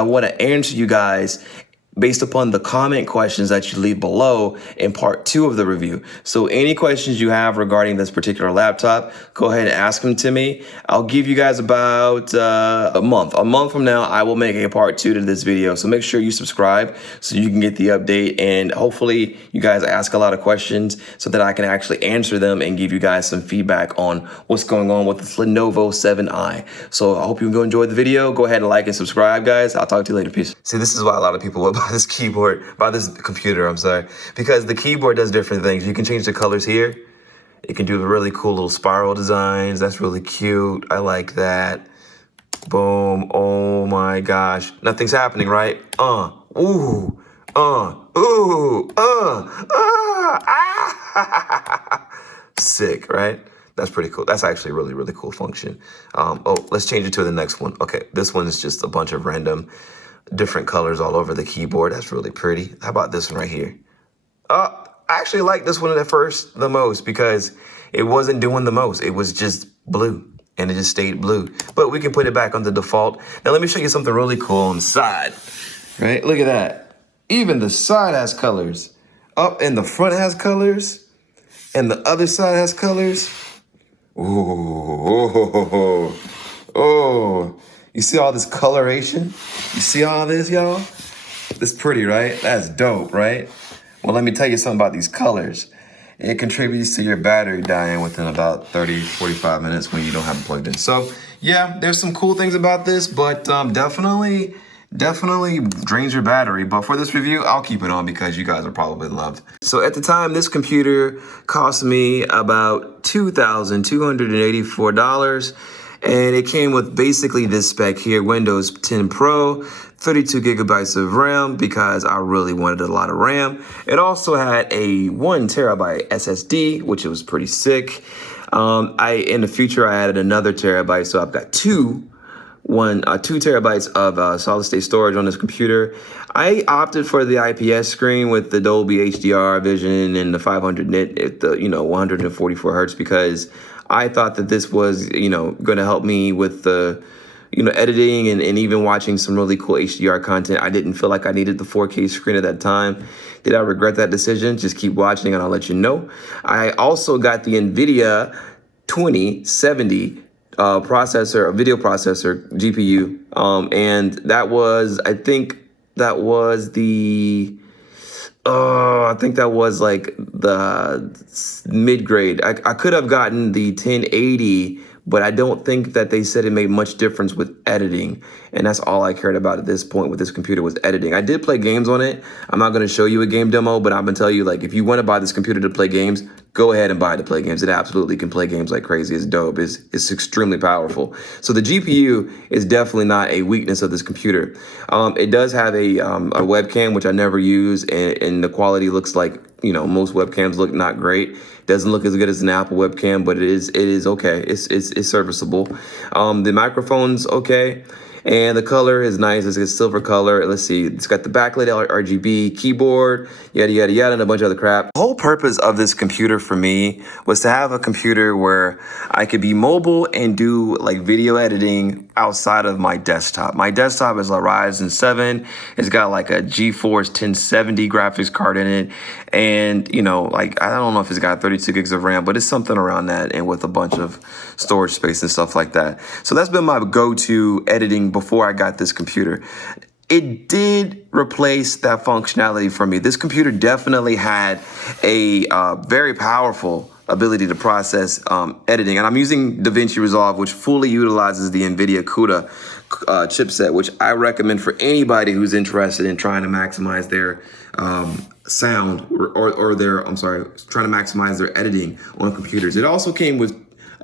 I want to answer you guys based upon the comment questions that you leave below in part 2 of the review. So any questions you have regarding this particular laptop, go ahead and ask them to me. I'll give you guys about a month. A month from now, I will make a part 2 to this video. So make sure you subscribe so you can get the update, and hopefully you guys ask a lot of questions so that I can actually answer them and give you guys some feedback on what's going on with the Lenovo 7i. So I hope you enjoyed the video. Go ahead and like and subscribe, guys. I'll talk to you later. Peace. See, this is why a lot of people will buy this keyboard, buy this computer, I'm sorry, because the keyboard does different things. You can change the colors here. It can do really cool little spiral designs. That's really cute. I like that. Boom. Oh my gosh. Nothing's happening, right? Sick, right? That's pretty cool. That's actually a really, really cool function. Oh, let's change it to the next one. Okay, this one is just a bunch of random different colors all over the keyboard. That's really pretty. How about this one right here? I actually like this one at first the most because it wasn't doing the most. It was just blue and it just stayed blue. But we can put it back on the default. Now let me show you something really cool on the side, right? Look at that. Even the side has colors. Up and the front has colors and the other side has colors. Oh. You see all this coloration? You see all this, y'all? It's pretty, right? That's dope, right? Well, let me tell you something about these colors. It contributes to your battery dying within about 30, 45 minutes when you don't have it plugged in. So, yeah, there's some cool things about this, but definitely drains your battery. But for this review, I'll keep it on because you guys are probably loved. So at the time, this computer cost me about $2,284. And it came with basically this spec here, Windows 10 Pro, 32 gigabytes of RAM because I really wanted a lot of RAM. It also had a 1 terabyte SSD, which was pretty sick. In the future, I added another terabyte, so I've got 2 terabytes of solid state storage on this computer. I opted for the IPS screen with the Dolby HDR vision and the 500 nit at the 144 hertz because I thought that this was going to help me with the editing and even watching some really cool HDR content. I didn't feel like I needed the 4K screen at that time. Did I regret that decision? Just keep watching and I'll let you know. I also got the NVIDIA 2070 video processor GPU, and that was, I think that was like the mid-grade. I could have gotten the 1080, but I don't think that they said it made much difference with editing. And that's all I cared about at this point with this computer was editing. I did play games on it. I'm not going to show you a game demo, but I'm going to tell you, like, if you want to buy this computer to play games, go ahead and buy it to play games. It absolutely can play games like crazy. It's dope. It's extremely powerful. So the GPU is definitely not a weakness of this computer. It does have a webcam, which I never use, and the quality looks like, most webcams look not great. Doesn't look as good as an Apple webcam, but it is okay. It's serviceable. The microphone's okay. And the color is nice. It's a silver color. Let's see. It's got the backlit RGB keyboard, yada, yada, yada, and a bunch of other crap. The whole purpose of this computer for me was to have a computer where I could be mobile and do like video editing outside of my desktop. My desktop is a Ryzen 7. It's got like a GeForce 1070 graphics card in it. And, like, I don't know if it's got 32 gigs of RAM, but it's something around that and with a bunch of storage space and stuff like that. So that's been my go-to editing before I got this computer. It did replace that functionality for me. This computer definitely had a very powerful ability to process editing. And I'm using DaVinci Resolve, which fully utilizes the NVIDIA CUDA chipset, which I recommend for anybody who's interested in trying to maximize their sound or their, trying to maximize their editing on computers. It also came with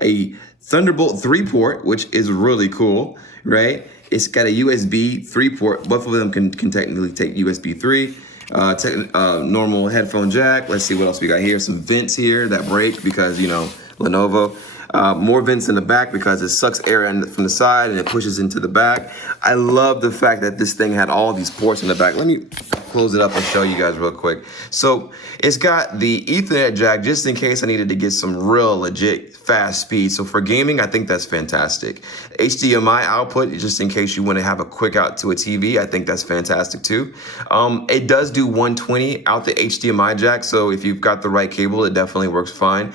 a Thunderbolt 3 port, which is really cool, right? It's got a USB 3 port. Both of them can technically take USB 3. Normal headphone jack. Let's see what else we got here. Some vents here that break because, Lenovo. More vents in the back because it sucks air from the side and it pushes into the back. I love the fact that this thing had all these ports in the back. Let me close it up and show you guys real quick. So it's got the Ethernet jack just in case I needed to get some real legit fast speed. So for gaming, I think that's fantastic. HDMI output, just in case you want to have a quick out to a TV, I think that's fantastic too. It does do 120 out the HDMI jack. So if you've got the right cable, it definitely works fine.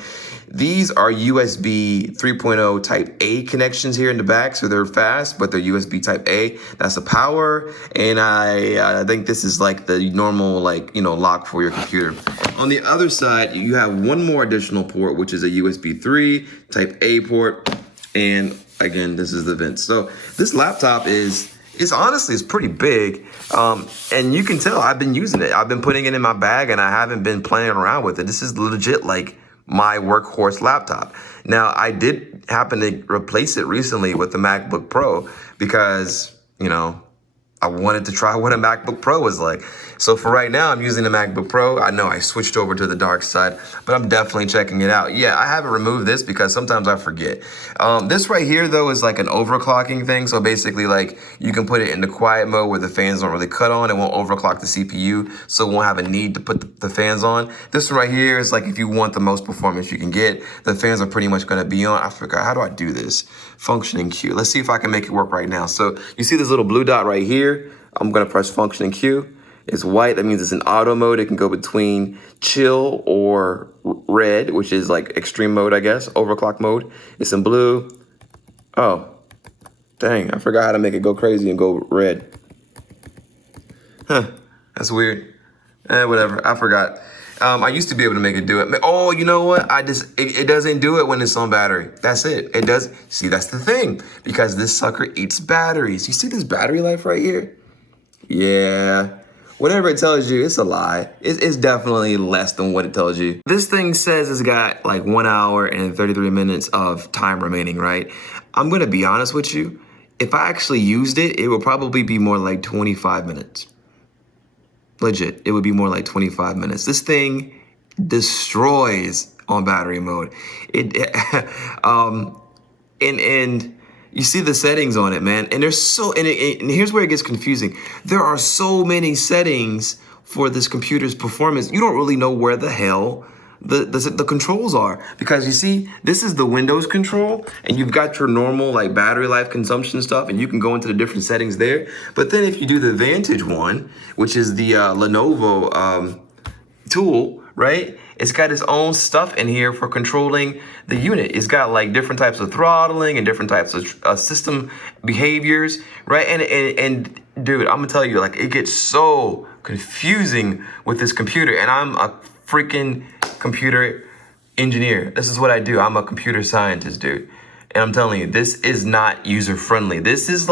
These are USB 3.0 Type A connections here in the back, so they're fast, but they're USB Type A. That's the power, and I think this is like the normal, like, you know, lock for your computer. On the other side, you have one more additional port, which is a USB 3 Type A port, and again, this is the vent. So this laptop is honestly, it's pretty big, and you can tell I've been using it. I've been putting it in my bag, and I haven't been playing around with it. This is legit like my workhorse laptop. Now, I did happen to replace it recently with the MacBook Pro because, you know, I wanted to try what a MacBook Pro was like. So for right now, I'm using the MacBook Pro. I know I switched over to the dark side, but I'm definitely checking it out. Yeah, I haven't removed this because sometimes I forget. This right here, though, is like an overclocking thing. So basically, like, you can put it in the quiet mode where the fans don't really cut on. It won't overclock the CPU, so it won't have a need to put the fans on. This one right here is like if you want the most performance you can get. The fans are pretty much going to be on. I forgot, how do I do this? Functioning Q. Let's see if I can make it work right now. So you see this little blue dot right here? I'm going to press functioning Q. It's white, that means it's in auto mode. It can go between chill or red, which is like extreme mode, I guess, overclock mode. It's in blue. Oh, dang, I forgot how to make it go crazy and go red. Huh, that's weird. Whatever, I forgot. I used to be able to make it do it. Oh, you know what? It doesn't do it when it's on battery. That's it. It does. See, that's the thing, because this sucker eats batteries. You see this battery life right here? Yeah. Whatever it tells you, it's a lie. It's definitely less than what it tells you. This thing says it's got like 1 hour and 33 minutes of time remaining, right? I'm gonna be honest with you. If I actually used it, it would probably be more like 25 minutes. Legit, it would be more like 25 minutes. This thing destroys on battery mode. And you see the settings on it, man. And there's and here's where it gets confusing. There are so many settings for this computer's performance. You don't really know where the hell the controls are, because you see, this is the Windows control, and you've got your normal like battery life consumption stuff, and you can go into the different settings there. But then if you do the Vantage one, which is the Lenovo tool, right? It's got its own stuff in here for controlling the unit. It's got like different types of throttling and different types of system behaviors, right? And dude, I'm gonna tell you, like, it gets so confusing with this computer, and I'm a freaking computer engineer. This is what I do. I'm a computer scientist, dude. And I'm telling you, this is not user friendly. This is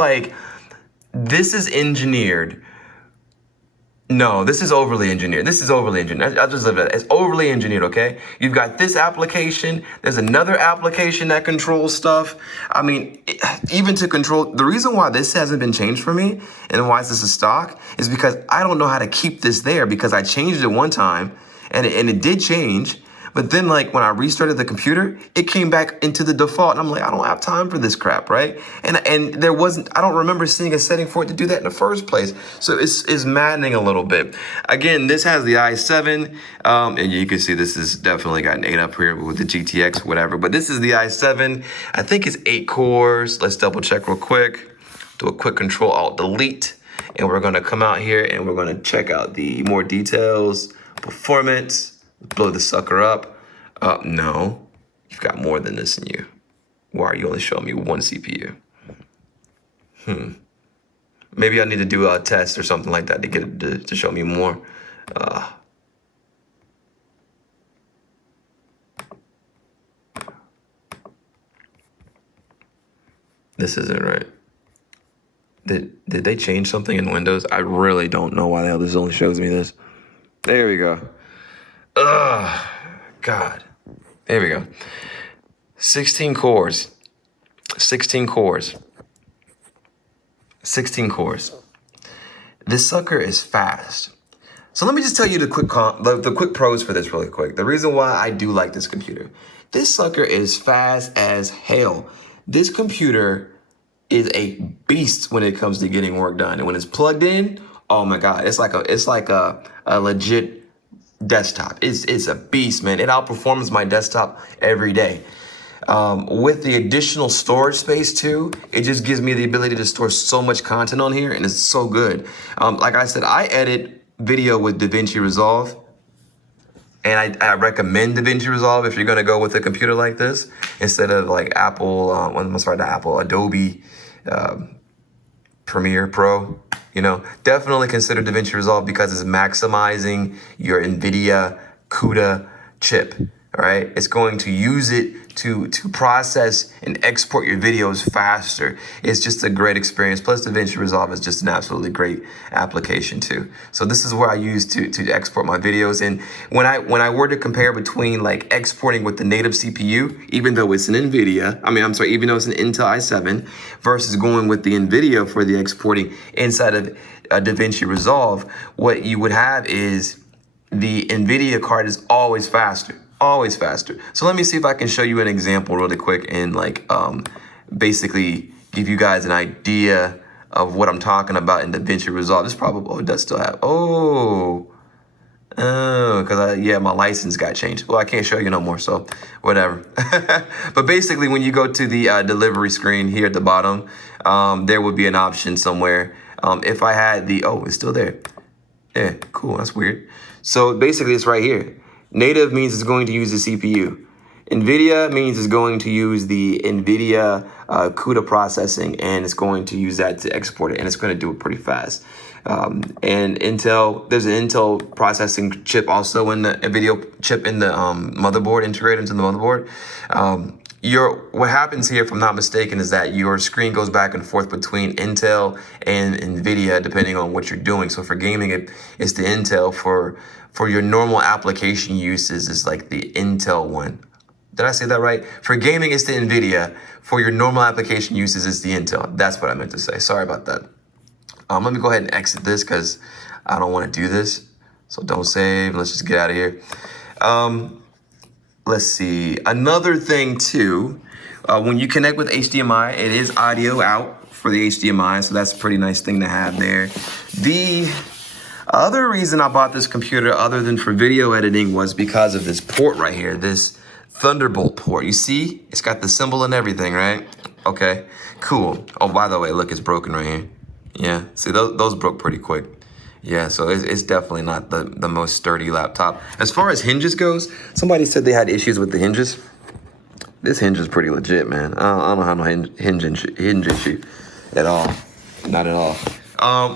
engineered. No, this is overly engineered. This is overly engineered. I'll just leave it. It's overly engineered, okay? You've got this application. There's another application that controls stuff. I mean, even to control, the reason why this hasn't been changed for me and why this is stock is because I don't know how to keep this there, because I changed it one time and it did change. But then, like, when I restarted the computer, it came back into the default. And I'm like, I don't have time for this crap, right? And there wasn't, I don't remember seeing a setting for it to do that in the first place. So it's maddening a little bit. Again, this has the i7. And you can see this has definitely got an 8 up here with the GTX, whatever. But this is the i7. I think it's 8 cores. Let's double check real quick. Do a quick Control-Alt-Delete. And we're going to come out here and we're going to check out the more details, performance. Blow the sucker up. No, you've got more than this in you. Why are you only showing me one CPU? Maybe I need to do a test or something like that to get it to show me more. This isn't right. Did they change something in Windows? I really don't know why the hell this only shows me this. There we go. Ugh, God. There we go. 16 cores. 16 cores. 16 cores. This sucker is fast. So let me just tell you the quick pros for this really quick. The reason why I do like this computer. This sucker is fast as hell. This computer is a beast when it comes to getting work done. And when it's plugged in, Oh my God, it's like a legit desktop. It's a beast, man. It outperforms my desktop every day. With the additional storage space too, it just gives me the ability to store so much content on here, and it's so good. Like I said, I edit video with DaVinci Resolve, and I recommend DaVinci Resolve if you're gonna go with a computer like this instead of like Apple. Adobe Premiere Pro. You know, definitely consider DaVinci Resolve because it's maximizing your NVIDIA CUDA chip. All right, it's going to use it to process and export your videos faster. It's just a great experience. Plus, DaVinci Resolve is just an absolutely great application too. So this is what I use to export my videos. And when I were to compare between like exporting with the native CPU, even though it's an NVIDIA, even though it's an Intel i7, versus going with the NVIDIA for the exporting inside of DaVinci Resolve, what you would have is the NVIDIA card is always faster. Always faster. So let me see if I can show you an example really quick and like basically give you guys an idea of what I'm talking about in DaVinci Resolve. This probably, it does still have, because my license got changed. Well, I can't show you no more, so whatever. But basically when you go to the delivery screen here at the bottom, there would be an option somewhere. If I had it's still there. Yeah, cool, that's weird. So basically it's right here. Native means it's going to use the CPU. NVIDIA means it's going to use the NVIDIA CUDA processing, and it's going to use that to export it, and it's going to do it pretty fast. And Intel, there's an Intel processing chip also in the video chip in the motherboard, integrated into the motherboard. What happens here, if I'm not mistaken, is that your screen goes back and forth between Intel and NVIDIA depending on what you're doing. So for gaming, it's the Intel. For your normal application uses, is like the Intel one. Did I say that right? For gaming, it's the NVIDIA. For your normal application uses, it's the Intel. That's what I meant to say. Sorry about that. Let me go ahead and exit this because I don't want to do this. So don't save. Let's just get out of here. Let's see. Another thing too, when you connect with HDMI, it is audio out for the HDMI. So that's a pretty nice thing to have there. The other reason I bought this computer other than for video editing was because of this port right here, this Thunderbolt port. You see, it's got the symbol and everything, right? Okay, cool. Oh, by the way, look, it's broken right here. Yeah, see, those broke pretty quick. Yeah, so it's definitely not the most sturdy laptop. As far as hinges goes, somebody said they had issues with the hinges. This hinge is pretty legit, man. I don't have no hinge issue at all. Not at all.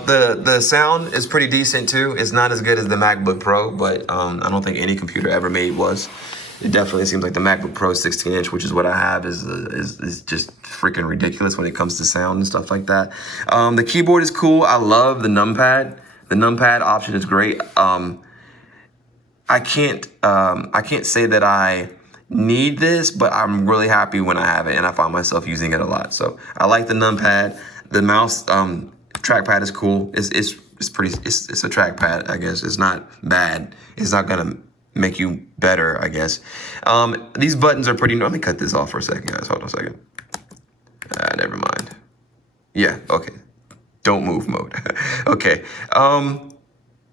The sound is pretty decent too. It's not as good as the MacBook Pro, but I don't think any computer ever made was. It definitely seems like the MacBook Pro 16-inch, which is what I have, is just freaking ridiculous when it comes to sound and stuff like that. The keyboard is cool. I love the numpad. The numpad option is great. I can't say that I need this, but I'm really happy when I have it, and I find myself using it a lot. So I like the numpad. The mouse trackpad is cool. It's a trackpad, I guess. It's not bad. It's not gonna make you better, I guess. These buttons are pretty. Let me cut this off for a second, guys. Hold on a second. Never mind. Yeah. Okay. Don't move mode. Okay.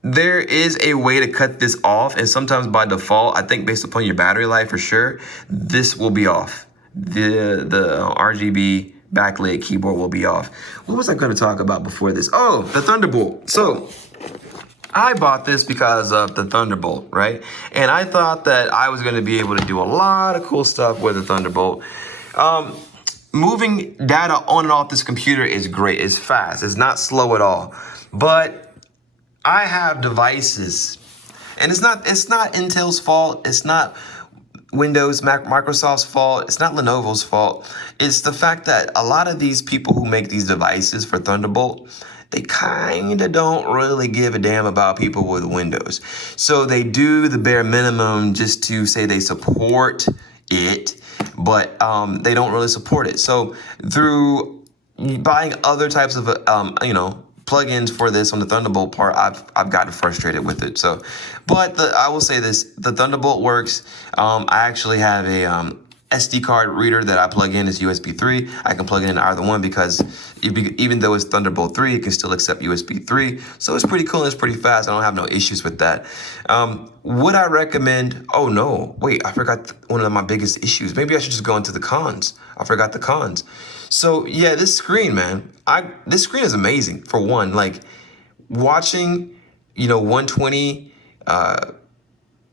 There is a way to cut this off, and sometimes by default, I think based upon your battery life for sure, this will be off. The RGB backlit keyboard will be off. What was I going to talk about before this? Oh, the Thunderbolt. So I bought this because of the Thunderbolt, right? And I thought that I was going to be able to do a lot of cool stuff with the Thunderbolt. Moving data on and off this computer is great. It's fast. It's not slow at all. But I have devices, and it's not Intel's fault. It's not Windows, Microsoft's fault. It's not Lenovo's fault. It's the fact that a lot of these people who make these devices for Thunderbolt, they kind of don't really give a damn about people with Windows. So they do the bare minimum just to say they support it, but they don't really support it. So through buying other types of, plugins for this on the Thunderbolt part, I've gotten frustrated with it. So, but I will say this: the Thunderbolt works. I actually have SD card reader that I plug in is USB 3. I can plug it in either one because even though it's Thunderbolt 3, it can still accept USB 3. So it's pretty cool and it's pretty fast. I don't have no issues with that. Would I recommend, oh no, wait, I forgot one of my biggest issues. Maybe I should just go into the cons. I forgot the cons. So yeah, this screen, man, this screen is amazing. For one, like watching, 120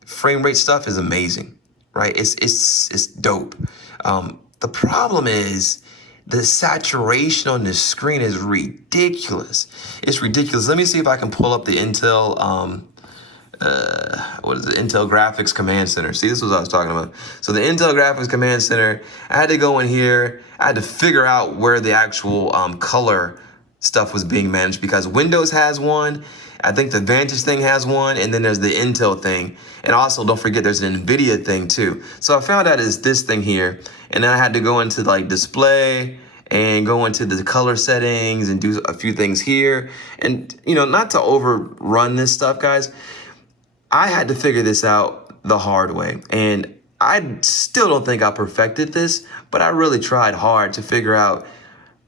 frame rate stuff is amazing, right? It's dope. The problem is the saturation on this screen is ridiculous. It's ridiculous. Let me see if I can pull up the Intel, Intel Graphics Command Center. See, this was what I was talking about. So the Intel Graphics Command Center, I had to go in here. I had to figure out where the actual color stuff was being managed because Windows has one. I think the Vantage thing has one, and then there's the Intel thing. And also, don't forget, there's an NVIDIA thing too. So I found out it's this thing here, and then I had to go into like display and go into the color settings and do a few things here. And, not to overrun this stuff, guys, I had to figure this out the hard way. And I still don't think I perfected this, but I really tried hard to figure out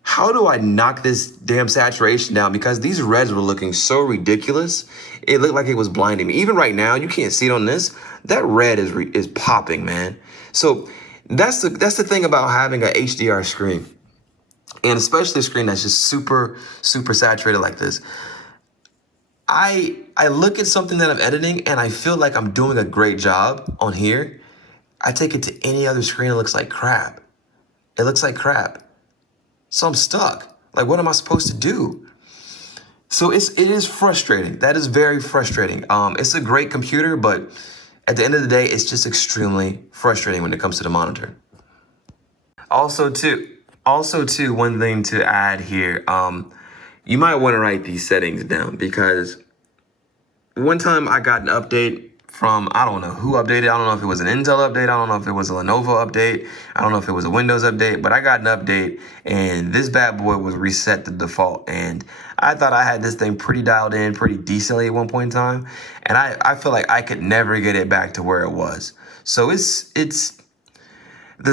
how do I knock this damn saturation down? Because these reds were looking so ridiculous. It looked like it was blinding me. Even right now, you can't see it on this. That red is popping, man. So that's the thing about having an HDR screen, and especially a screen that's just super, super saturated like this. I look at something that I'm editing and I feel like I'm doing a great job on here. I take it to any other screen, it looks like crap. It looks like crap. So I'm stuck. Like, what am I supposed to do? So it is frustrating. That is very frustrating. It's a great computer, but at the end of the day, it's just extremely frustrating when it comes to the monitor. Also, too, one thing to add here, you might want to write these settings down because one time I got an update from, I don't know who updated. I don't know if it was an Intel update. I don't know if it was a Lenovo update. I don't know if it was a Windows update, but I got an update and this bad boy was reset to default. And I thought I had this thing pretty dialed in pretty decently at one point in time. And I feel like I could never get it back to where it was. So the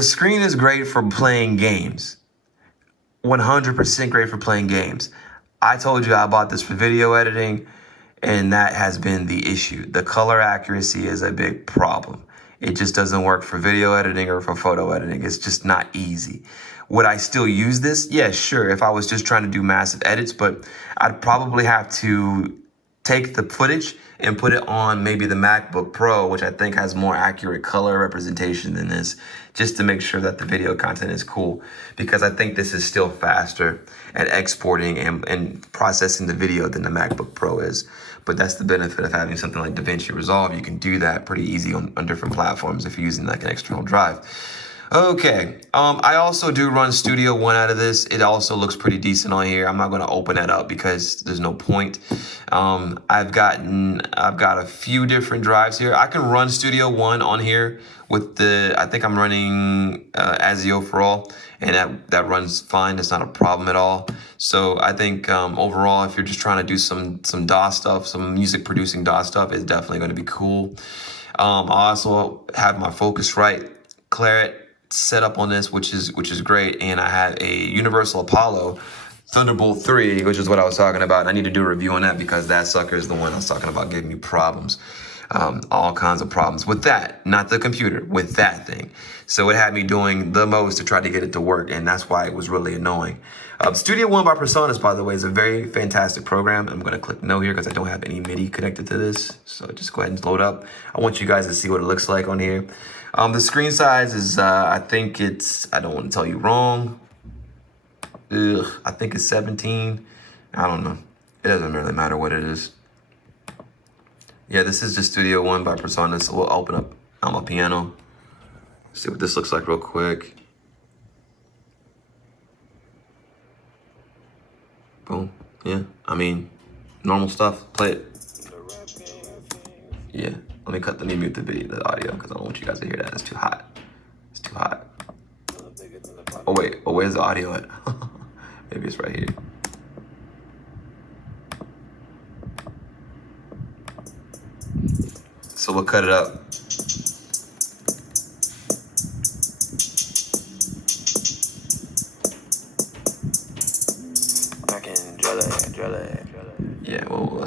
screen is great for playing games. 100% great for playing games. I told you I bought this for video editing. And that has been the issue. The color accuracy is a big problem. It just doesn't work for video editing or for photo editing. It's just not easy. Would I still use this? Yeah, sure, if I was just trying to do massive edits, but I'd probably have to take the footage and put it on maybe the MacBook Pro, which I think has more accurate color representation than this, just to make sure that the video content is cool. Because I think this is still faster at exporting and processing the video than the MacBook Pro is. But that's the benefit of having something like DaVinci Resolve. You can do that pretty easy on different platforms if you're using like an external drive. Okay, I also do run Studio One out of this. It also looks pretty decent on here. I'm not going to open that up because there's no point. I've got a few different drives here. I can run Studio One on here with I think I'm running ASIO for all, and that runs fine. That's not a problem at all. So I think overall, if you're just trying to do some DAW stuff, some music producing DAW stuff, it's definitely going to be cool. I also have my Focusrite Claret set up on this, which is great, and I have a Universal Apollo Thunderbolt 3, which is what I was talking about. I need to do a review on that because that sucker is the one I was talking about giving me problems, all kinds of problems with that, not the computer, with that thing. So it had me doing the most to try to get it to work, and that's why it was really annoying. Studio One by PreSonus, by the way, is a very fantastic program. I'm going to click no here because I don't have any MIDI connected to this, so just go ahead and load up. I want you guys to see what it looks like on here. The screen size is, I think it's, I don't want to tell you wrong. I think it's 17. I don't know. It doesn't really matter what it is. Yeah, this is just Studio One by PreSonus. So we'll open up my piano. See what this looks like real quick. Boom. Yeah, I mean, normal stuff. Play it. Yeah. Let me cut. Let me mute the audio because I don't want you guys to hear that. It's too hot. It's too hot. Oh wait. Oh, where's the audio at? Maybe it's right here. So we'll cut it up.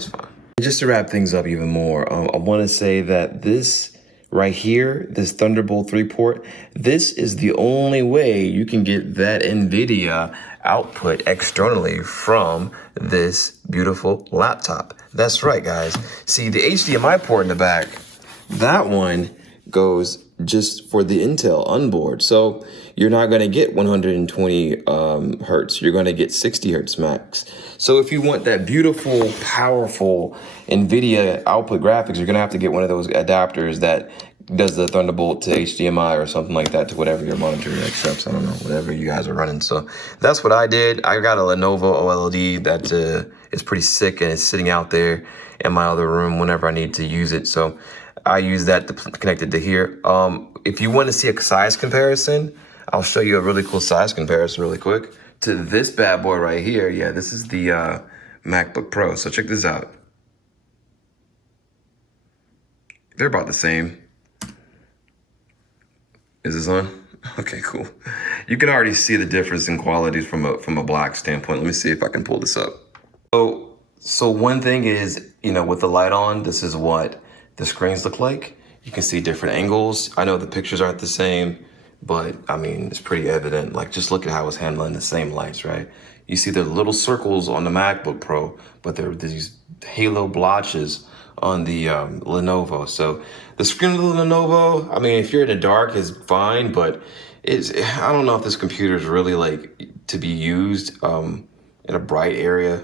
that's fine. Just to wrap things up even more, I want to say that this right here, this Thunderbolt 3 port, this is the only way you can get that NVIDIA output externally from this beautiful laptop. That's right, guys. See, the HDMI port in the back, that one goes just for the Intel onboard. So you're not going to get 120 hertz. You're going to get 60 hertz max. So if you want that beautiful, powerful NVIDIA output graphics, you're going to have to get one of those adapters that does the Thunderbolt to HDMI or something like that to whatever your monitor accepts. I don't know, whatever you guys are running. So that's what I did. I got a Lenovo OLED that is pretty sick, and it's sitting out there in my other room whenever I need to use it. So I use that to connect it to here. If you want to see a size comparison, I'll show you a really cool size comparison really quick to this bad boy right here. Yeah, this is the MacBook Pro. So check this out. They're about the same. Is this on? Okay, cool. You can already see the difference in qualities from a black standpoint. Let me see if I can pull this up. So one thing is, you know, with the light on, this is what the screens look like. You can see different angles. I know the pictures aren't the same, but I mean, it's pretty evident. Like, just look at how it's handling the same lights, right? You see the little circles on the MacBook Pro, but there are these halo blotches on the Lenovo. So the screen of the Lenovo, I mean, if you're in the dark, is fine, but I don't know if this computer is really like to be used in a bright area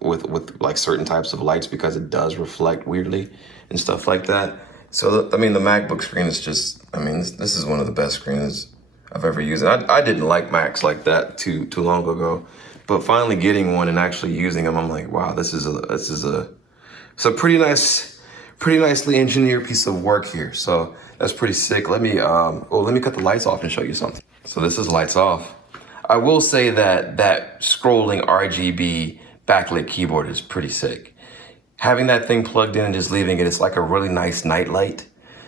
with like certain types of lights, because it does reflect weirdly and stuff like that. So, I mean, the MacBook screen is just, I mean, this is one of the best screens I've ever used. And I didn't like Macs like that too long ago, but finally getting one and actually using them, I'm like, wow, it's a pretty nicely engineered piece of work here. So that's pretty sick. Let me cut the lights off and show you something. So this is lights off. I will say that scrolling RGB backlit keyboard is pretty sick. Having that thing plugged in and just leaving it, it's like a really nice night light.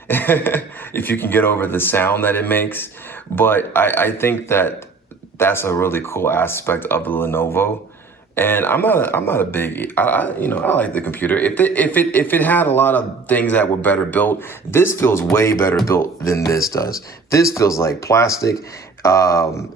If you can get over the sound that it makes. But I think that's a really cool aspect of the Lenovo. And I'm not a big, I like the computer. If it had a lot of things that were better built, this feels way better built than this does. This feels like plastic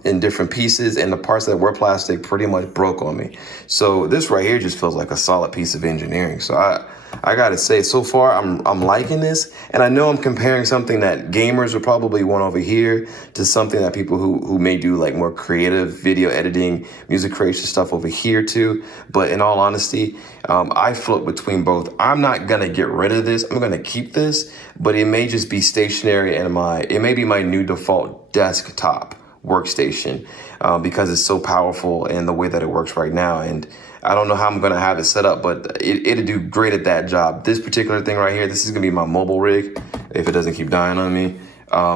in different pieces, and the parts that were plastic pretty much broke on me. So this right here just feels like a solid piece of engineering. So I gotta say, so far I'm liking this, and I know I'm comparing something that gamers would probably want over here to something that people who may do like more creative video editing, music creation stuff over here too. But in all honesty, I float between both. I'm not gonna get rid of this. I'm gonna keep this, but it may just be stationary, and it may be my new default desktop workstation because it's so powerful and the way that it works right now. And I don't know how I'm gonna have it set up, but it'll do great at that job. This particular thing right here, this is gonna be my mobile rig if it doesn't keep dying on me,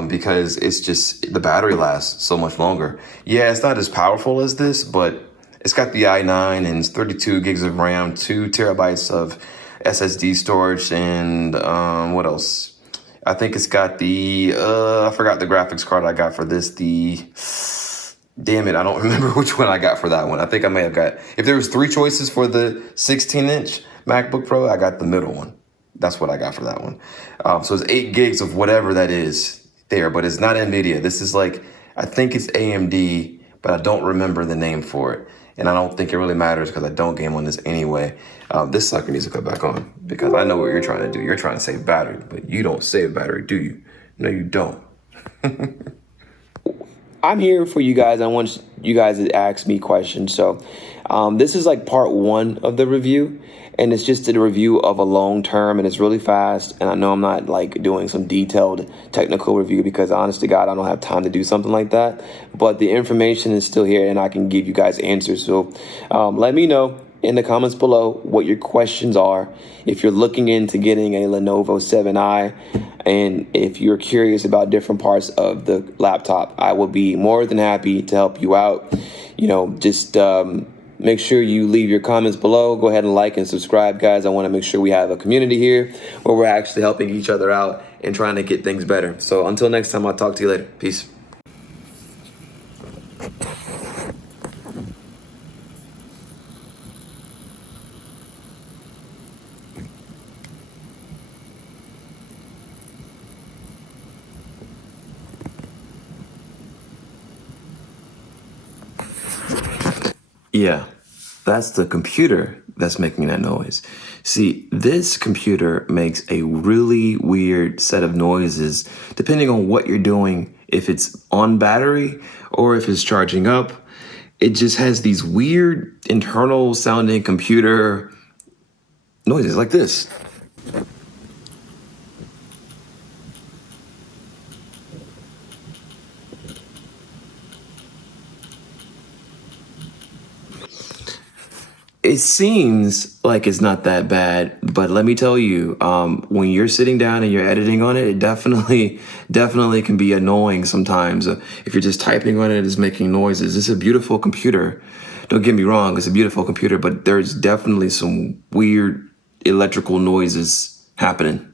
because it's just, the battery lasts so much longer. Yeah, it's not as powerful as this, but it's got the i9 and it's 32 gigs of RAM, 2 terabytes of SSD storage, and what else? I think it's got the, I forgot the graphics card I got for this, damn it, I don't remember which one I got for that one. I think I may have got, if there was 3 choices for the 16-inch MacBook Pro, I got the middle one. That's what I got for that one. So it's 8 gigs of whatever that is there, but it's not NVIDIA. This is like, I think it's AMD, but I don't remember the name for it. And I don't think it really matters because I don't game on this anyway. This sucker needs to go back on because I know what you're trying to do. You're trying to save battery, but you don't save battery, do you? No, you don't. I'm here for you guys. I want you guys to ask me questions. So this is like part 1 of the review, and it's just a review of a long term, and it's really fast. And I know I'm not like doing some detailed technical review because honest to God, I don't have time to do something like that. But the information is still here and I can give you guys answers. So let me know in the comments below what your questions are. If you're looking into getting a Lenovo 7i, and if you're curious about different parts of the laptop, I will be more than happy to help you out. You know, just make sure you leave your comments below. Go ahead and like and subscribe, guys. I want to make sure we have a community here where we're actually helping each other out and trying to get things better. So until next time, I'll talk to you later. Peace. Yeah, that's the computer that's making that noise. See, this computer makes a really weird set of noises depending on what you're doing, if it's on battery or if it's charging up. It just has these weird internal sounding computer noises like this. It seems like it's not that bad, but let me tell you, when you're sitting down and you're editing on it, it definitely can be annoying sometimes. If you're just typing on it, it's making noises. It's a beautiful computer. Don't get me wrong, it's a beautiful computer, but there's definitely some weird electrical noises happening.